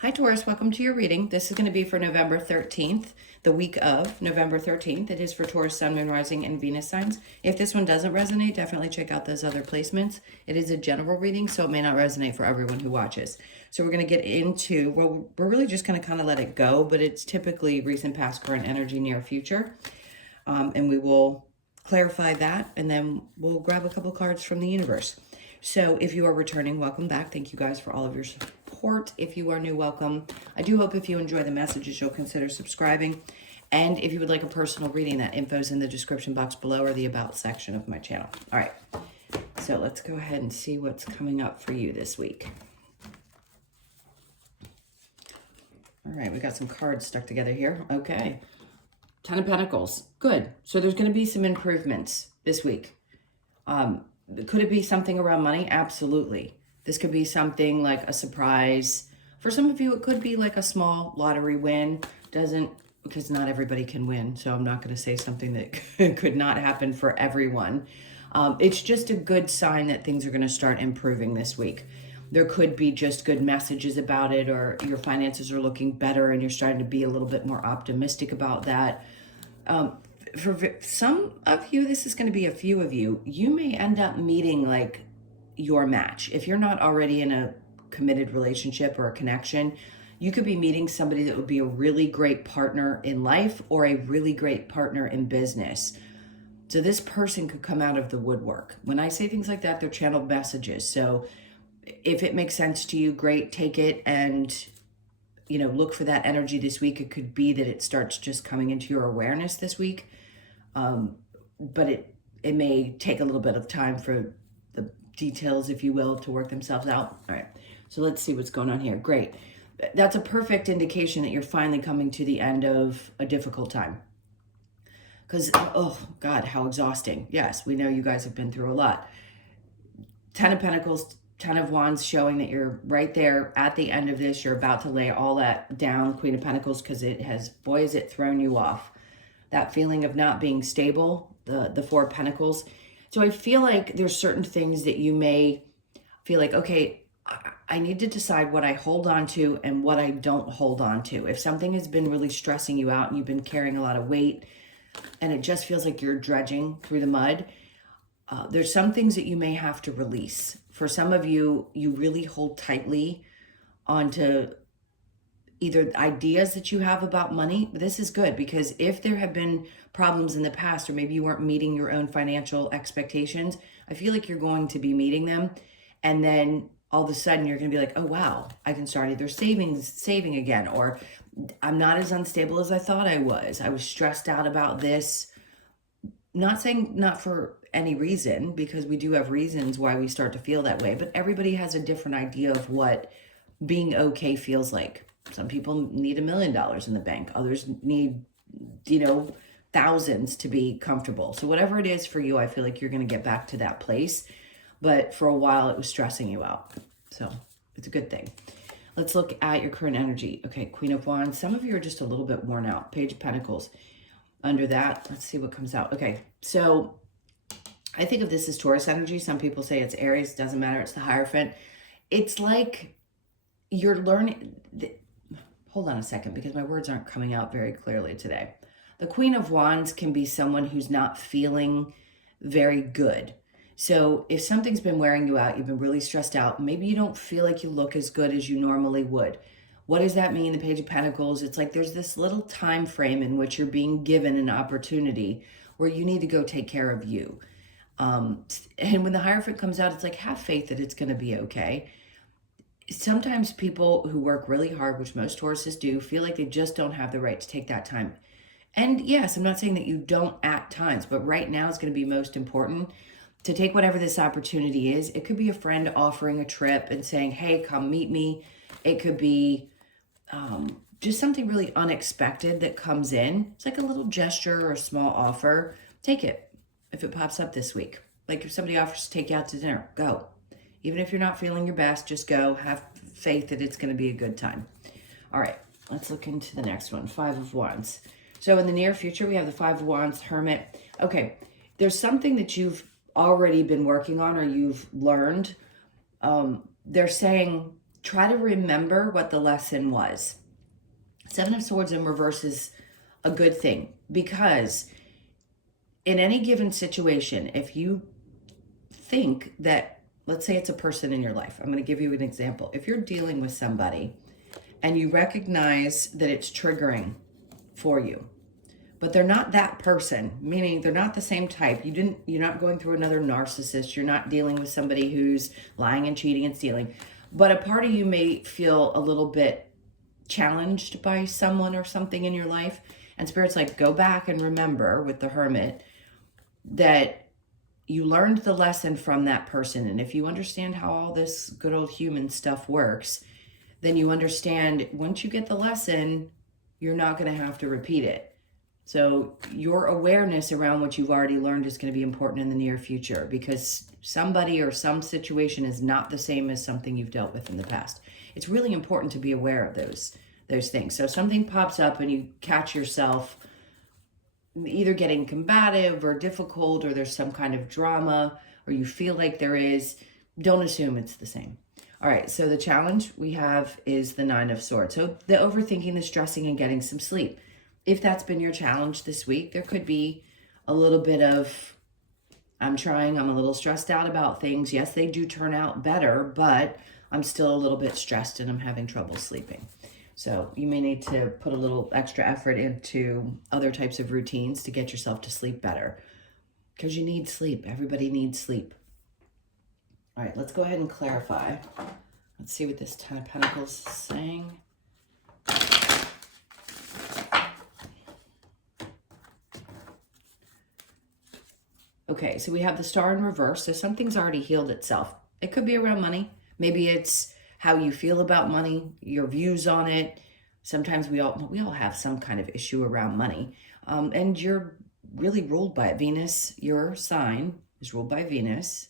Hi Taurus, welcome to your reading. This is going to be for November 13th, the week of November 13th. It is for Taurus, Sun, Moon, Rising, and Venus signs. If this one doesn't resonate, definitely check out those other placements. It is a general reading, so it may not resonate for everyone who watches. So we're going to get into, well, we're really just going to kind of let it go, but it's typically recent, past, current, energy, near future. And we will clarify that, and then we'll grab a couple cards from the universe. So if you are returning, welcome back. Thank you guys for all of your support. If you are new, welcome. I do hope if you enjoy the messages, you'll consider subscribing. And if you would like a personal reading, that info is in the description box below or the about section of my channel. All right, so let's go ahead and see what's coming up for you this week. All right, we got some cards stuck together here. Okay. 10 of Pentacles. Good. So there's going to be some improvements this week. Could it be something around money? Absolutely. This could be something like a surprise. For some of you, it could be like a small lottery win. Because not everybody can win. So I'm not going to say something that could not happen for everyone. It's just a good sign that things are going to start improving this week. There could be just good messages about it, or your finances are looking better and you're starting to be a little bit more optimistic about that. For some of you, this is going to be a few of you, you may end up meeting like your match. If you're not already in a committed relationship or a connection, you could be meeting somebody that would be a really great partner in life or a really great partner in business. So this person could come out of the woodwork. When I say things like that, they're channeled messages. So if it makes sense to you, great, take it and look for that energy this week. It could be that it starts just coming into your awareness this week. But it may take a little bit of time for the details, if you will, to work themselves out. All right, so let's see what's going on here. Great. That's a perfect indication that you're finally coming to the end of a difficult time. Because, oh God, how exhausting. Yes, we know you guys have been through a lot. 10 of Pentacles, 10 of Wands, showing that you're right there at the end of this. You're about to lay all that down, Queen of Pentacles, because it has, boy, has it thrown you off. That feeling of not being stable, the Four of Pentacles. So I feel like there's certain things that you may feel like, okay, I need to decide what I hold on to and what I don't hold on to. If something has been really stressing you out and you've been carrying a lot of weight and it just feels like you're dredging through the mud, there's some things that you may have to release. For some of you, you really hold tightly onto either ideas that you have about money. This is good because if there have been problems in the past, or maybe you weren't meeting your own financial expectations, I feel like you're going to be meeting them. And then all of a sudden you're going to be like, oh, wow, I can start either saving again, or I'm not as unstable as I thought I was. I was stressed out about this. Not saying not for any reason, because we do have reasons why we start to feel that way, but everybody has a different idea of what being okay feels like. Some people need $1 million in the bank. Others need, thousands to be comfortable. So whatever it is for you, I feel like you're going to get back to that place. But for a while, it was stressing you out. So it's a good thing. Let's look at your current energy. Okay, Queen of Wands. Some of you are just a little bit worn out. Page of Pentacles. Under that, let's see what comes out. Okay, so I think of this as Taurus energy. Some people say it's Aries. Doesn't matter. It's the Hierophant. It's like you're learning... Hold on a second, because my words aren't coming out very clearly today. The Queen of Wands can be someone who's not feeling very good. So if something's been wearing you out, you've been really stressed out, maybe you don't feel like you look as good as you normally would. What does that mean? The Page of Pentacles, it's like there's this little time frame in which you're being given an opportunity where you need to go take care of you. And when the Hierophant comes out, it's like, have faith that it's going to be okay. Sometimes people who work really hard, which most Tauruses do, feel like they just don't have the right to take that time. And yes, I'm not saying that you don't at times, but right now it's going to be most important to take whatever this opportunity is. It could be a friend offering a trip and saying, hey, come meet me. It could be just something really unexpected that comes in. It's like a little gesture or a small offer. Take it if it pops up this week. Like if somebody offers to take you out to dinner, go. Even if you're not feeling your best, just go. Have faith that it's going to be a good time. All right, let's look into the next one. Five of Wands. So in the near future, we have the Five of Wands, Hermit. Okay, there's something that you've already been working on or you've learned. They're saying try to remember what the lesson was. Seven of Swords in reverse is a good thing, because in any given situation, if you think that, let's say it's a person in your life. I'm going to give you an example. If you're dealing with somebody and you recognize that it's triggering for you, but they're not that person, meaning they're not the same type. You're not going through another narcissist. You're not dealing with somebody who's lying and cheating and stealing. But a part of you may feel a little bit challenged by someone or something in your life. And Spirit's like, go back and remember with the Hermit that you learned the lesson from that person. And if you understand how all this good old human stuff works, then you understand once you get the lesson, you're not going to have to repeat it. So your awareness around what you've already learned is going to be important in the near future, because somebody or some situation is not the same as something you've dealt with in the past. It's really important to be aware of those things. So if something pops up and you catch yourself either getting combative or difficult, or there's some kind of drama, or you feel like there is, don't assume it's the same. All right, so the challenge we have is the Nine of Swords. So the overthinking, the stressing, and getting some sleep. If that's been your challenge this week, there could be a little bit of, I'm a little stressed out about things. Yes, they do turn out better, but I'm still a little bit stressed and I'm having trouble sleeping. So you may need to put a little extra effort into other types of routines to get yourself to sleep better, because you need sleep. Everybody needs sleep. All right, let's go ahead and clarify. Let's see what this Ten of Pentacles is saying. Okay, so we have the Star in reverse. So something's already healed itself. It could be around money. Maybe it's how you feel about money, your views on it. Sometimes we all have some kind of issue around money. And you're really ruled by it. Venus, your sign, is ruled by Venus.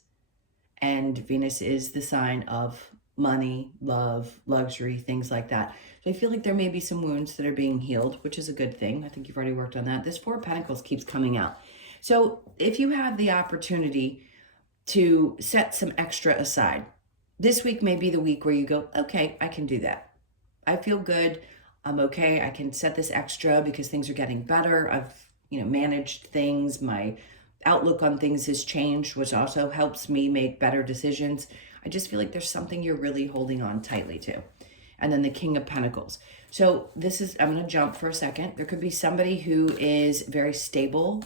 And Venus is the sign of money, love, luxury, things like that. So I feel like there may be some wounds that are being healed, which is a good thing. I think you've already worked on that. This Four of Pentacles keeps coming out. So if you have the opportunity to set some extra aside, this week may be the week where you go, okay, I can do that. I feel good. I'm okay. I can set this extra because things are getting better. I've, managed things. My outlook on things has changed, which also helps me make better decisions. I just feel like there's something you're really holding on tightly to. And then the King of Pentacles. So I'm going to jump for a second. There could be somebody who is very stable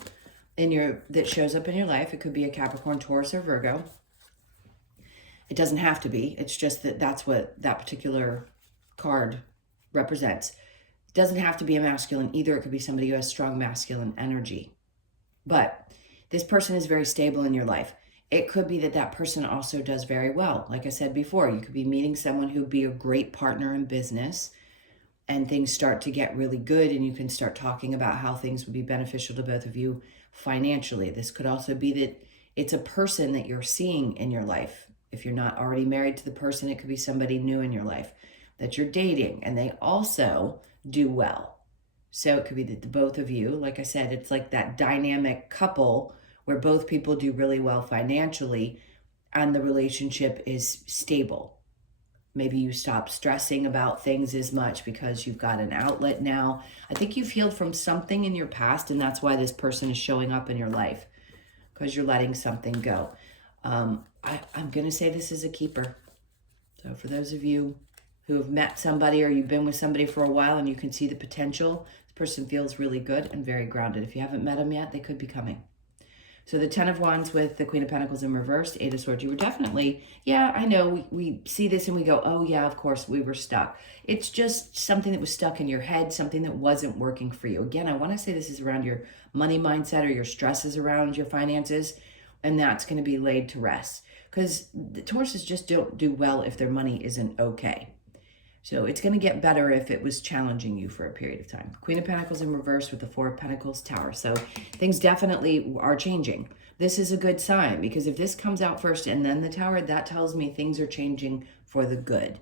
that shows up in your life. It could be a Capricorn, Taurus, or Virgo. It doesn't have to be. It's just that's what that particular card represents. It doesn't have to be a masculine either. It could be somebody who has strong masculine energy. But this person is very stable in your life. It could be that person also does very well. Like I said before, you could be meeting someone who would be a great partner in business, and things start to get really good, and you can start talking about how things would be beneficial to both of you financially. This could also be that it's a person that you're seeing in your life. If you're not already married to the person, it could be somebody new in your life that you're dating, and they also do well. So it could be that the both of you, like I said, it's like that dynamic couple where both people do really well financially and the relationship is stable. Maybe you stop stressing about things as much because you've got an outlet now. I think you've healed from something in your past, and that's why this person is showing up in your life, because you're letting something go. I'm going to say this is a keeper. So for those of you who have met somebody or you've been with somebody for a while and you can see the potential, this person feels really good and very grounded. If you haven't met them yet, they could be coming. So the Ten of Wands with the Queen of Pentacles in reverse, Eight of Swords, you were definitely, I know, we see this and we go, oh yeah, of course, we were stuck. It's just something that was stuck in your head, something that wasn't working for you. Again, I want to say this is around your money mindset or your stresses around your finances, and that's going to be laid to rest. Because the Tauruses just don't do well if their money isn't okay. So it's going to get better if it was challenging you for a period of time. Queen of Pentacles in reverse with the Four of Pentacles, Tower. So things definitely are changing. This is a good sign, because if this comes out first and then the Tower, that tells me things are changing for the good.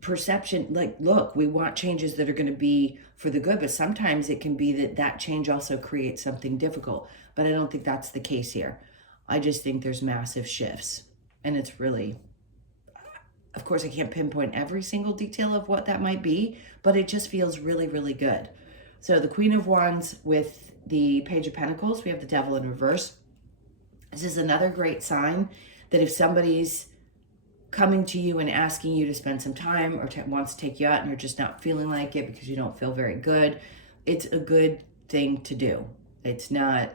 Perception, look, we want changes that are going to be for the good, but sometimes it can be that change also creates something difficult. But I don't think that's the case here. I just think there's massive shifts, and it's really, Of course, I can't pinpoint every single detail of what that might be, but it just feels really, really good. So the Queen of Wands with the Page of Pentacles, we have the Devil in reverse. This is another great sign that if somebody's coming to you and asking you to spend some time or wants to take you out and you're just not feeling like it because you don't feel very good, it's a good thing to do. It's not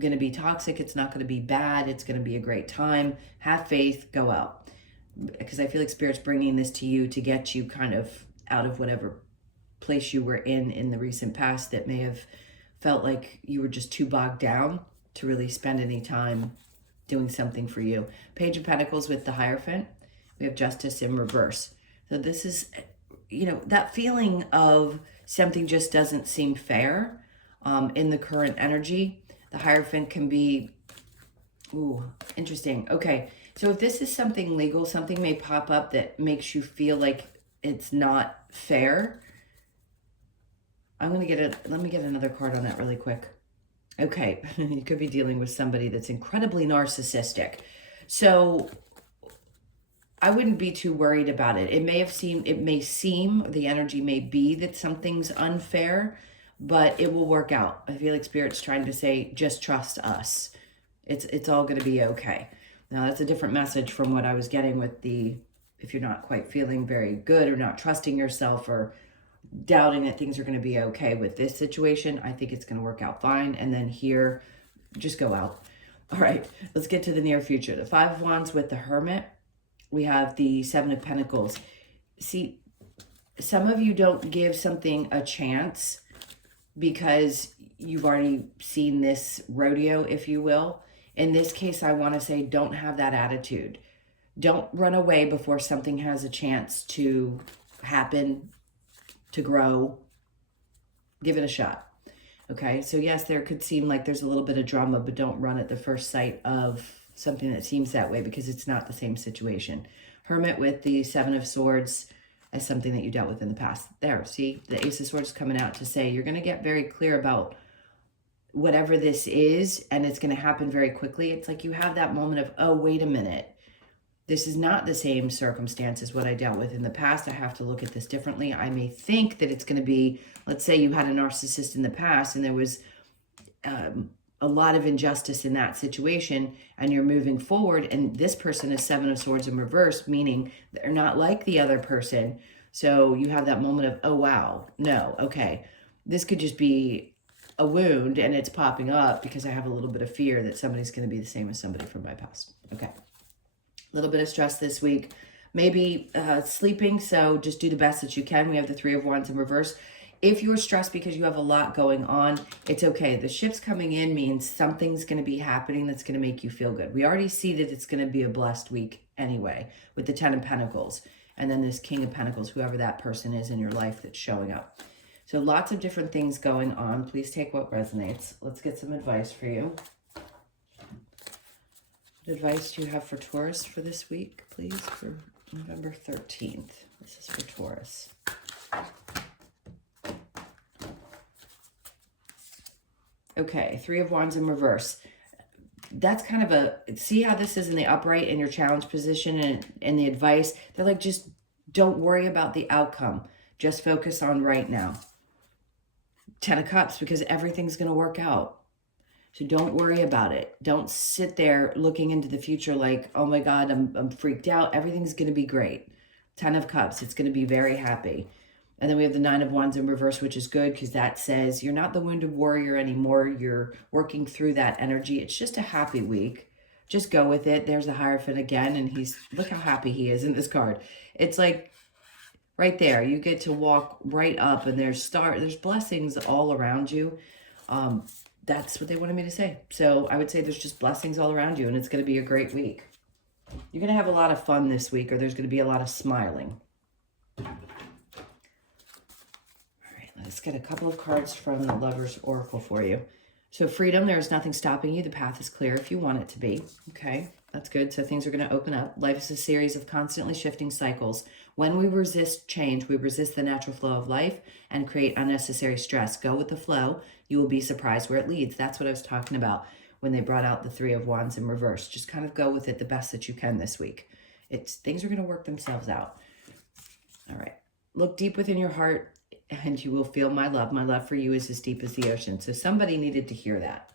going to be toxic. It's not going to be bad. It's going to be a great time. Have faith, go out. Because I feel like Spirit's bringing this to you to get you kind of out of whatever place you were in the recent past that may have felt like you were just too bogged down to really spend any time doing something for you. Page of Pentacles with the Hierophant. We have Justice in reverse. So this is, that feeling of something just doesn't seem fair in the current energy. The Hierophant can be, interesting. Okay, so if this is something legal, something may pop up that makes you feel like it's not fair. Let me get another card on that really quick. Okay, you could be dealing with somebody that's incredibly narcissistic. So I wouldn't be too worried about it. It may seem, the energy may be that something's unfair, but it will work out. I feel like Spirit's trying to say, just trust us. It's all going to be okay. Now, that's a different message from what I was getting with if you're not quite feeling very good or not trusting yourself or doubting that things are going to be okay with this situation. I think it's going to work out fine. And then here, just go out. All right, let's get to the near future. The Five of Wands with the Hermit. We have the Seven of Pentacles. See, some of you don't give something a chance because you've already seen this rodeo, if you will. In this case, I want to say don't have that attitude. Don't run away before something has a chance to happen, to grow. Give it a shot. Okay, so yes, there could seem like there's a little bit of drama, but don't run at the first sight of something that seems that way because it's not the same situation. Hermit with the Seven of Swords as something that you dealt with in the past. There, see, the Ace of Swords coming out to say you're going to get very clear about whatever this is, and it's going to happen very quickly. It's like you have that moment of, oh, wait a minute. This is not the same circumstance as what I dealt with in the past. I have to look at this differently. I may think that it's going to be, let's say you had a narcissist in the past and there was a lot of injustice in that situation and you're moving forward and this person is Seven of Swords in reverse, meaning they're not like the other person. So you have that moment of, oh, wow, no, okay. This could just be a wound and it's popping up because I have a little bit of fear that somebody's going to be the same as somebody from my past. Okay. A little bit of stress this week, maybe sleeping, so just do the best that you can. We have the Three of Wands in reverse. If you're stressed because you have a lot going on, it's okay. The ship's coming in means something's going to be happening that's going to make you feel good. We already see that it's going to be a blessed week anyway with the Ten of Pentacles and then this King of Pentacles, whoever that person is in your life that's showing up. So lots of different things going on. Please take what resonates. Let's get some advice for you. What advice do you have for Taurus for this week, please, for November 13th? This is for Taurus. Okay, Three of Wands in reverse. That's kind of see how this is in the upright in your challenge position and the advice. They're like, just don't worry about the outcome. Just focus on right now. Ten of Cups, because everything's going to work out. So don't worry about it. Don't sit there looking into the future like, oh my God, I'm freaked out. Everything's going to be great. Ten of Cups, it's going to be very happy. And then we have the Nine of Wands in reverse, which is good because that says you're not the wounded warrior anymore. You're working through that energy. It's just a happy week. Just go with it. There's the Hierophant again. And look how happy he is in this card. It's like right there. You get to walk right up and there's blessings all around you. That's what they wanted me to say. So I would say there's just blessings all around you and it's going to be a great week. You're going to have a lot of fun this week or there's going to be a lot of smiling. All right, let's get a couple of cards from the Lover's Oracle for you. So freedom, there's nothing stopping you. The path is clear if you want it to be. Okay, that's good. So things are going to open up. Life is a series of constantly shifting cycles. When we resist change, we resist the natural flow of life and create unnecessary stress. Go with the flow. You will be surprised where it leads. That's what I was talking about when they brought out the Three of Wands in reverse. Just kind of go with it the best that you can this week. Things are going to work themselves out. All right. Look deep within your heart and you will feel my love. My love for you is as deep as the ocean. So somebody needed to hear that.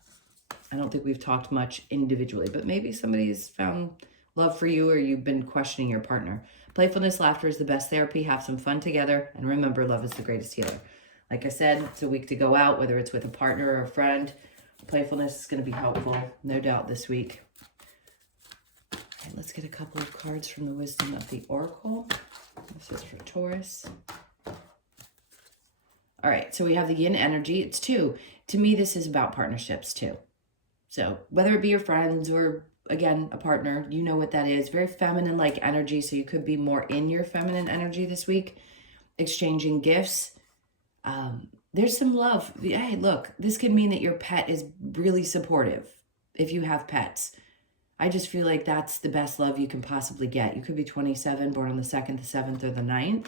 I don't think we've talked much individually, but maybe somebody's found love for you or you've been questioning your partner. Playfulness, laughter is the best therapy. Have some fun together. And remember, love is the greatest healer. Like I said, it's a week to go out, whether it's with a partner or a friend. Playfulness is going to be helpful, no doubt, this week. Okay, let's get a couple of cards from the Wisdom of the Oracle. This is for Taurus. All right, so we have the yin energy. It's 2. To me, this is about partnerships too. So whether it be your friends or, again, a partner, you know what that is. Very feminine-like energy, so you could be more in your feminine energy this week. Exchanging gifts. There's some love. Hey, look, this could mean that your pet is really supportive if you have pets. I just feel like that's the best love you can possibly get. You could be 27, born on the 2nd, the 7th, or the 9th.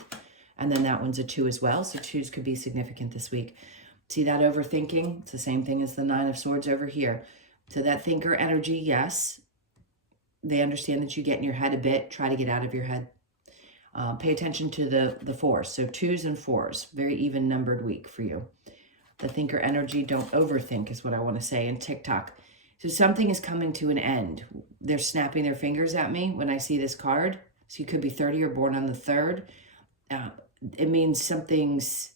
And then that one's a 2 as well. So 2s could be significant this week. See that overthinking? It's the same thing as the 9 of Swords over here. So that thinker energy, yes. They understand that you get in your head a bit. Try to get out of your head. Pay attention to the 4s. So 2s and 4s. Very even numbered week for you. The thinker energy, don't overthink is what I want to say in TikTok. So something is coming to an end. They're snapping their fingers at me when I see this card. So you could be 30 or born on the 3rd. It means something's,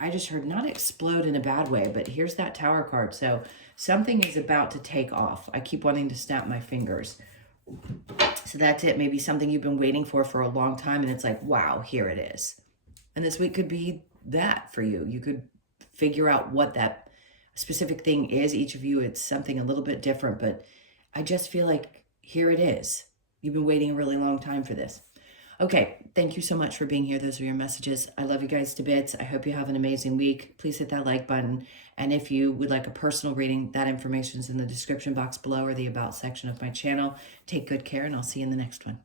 I just heard not explode in a bad way, but here's that Tower card. So something is about to take off. I keep wanting to snap my fingers. So that's it. Maybe something you've been waiting for a long time. And it's like, wow, here it is. And this week could be that for you. You could figure out what that specific thing is. Each of you, it's something a little bit different, but I just feel like here it is. You've been waiting a really long time for this. Okay, thank you so much for being here. Those are your messages. I love you guys to bits. I hope you have an amazing week. Please hit that like button. And if you would like a personal reading, that information is in the description box below or the About section of my channel. Take good care, and I'll see you in the next one.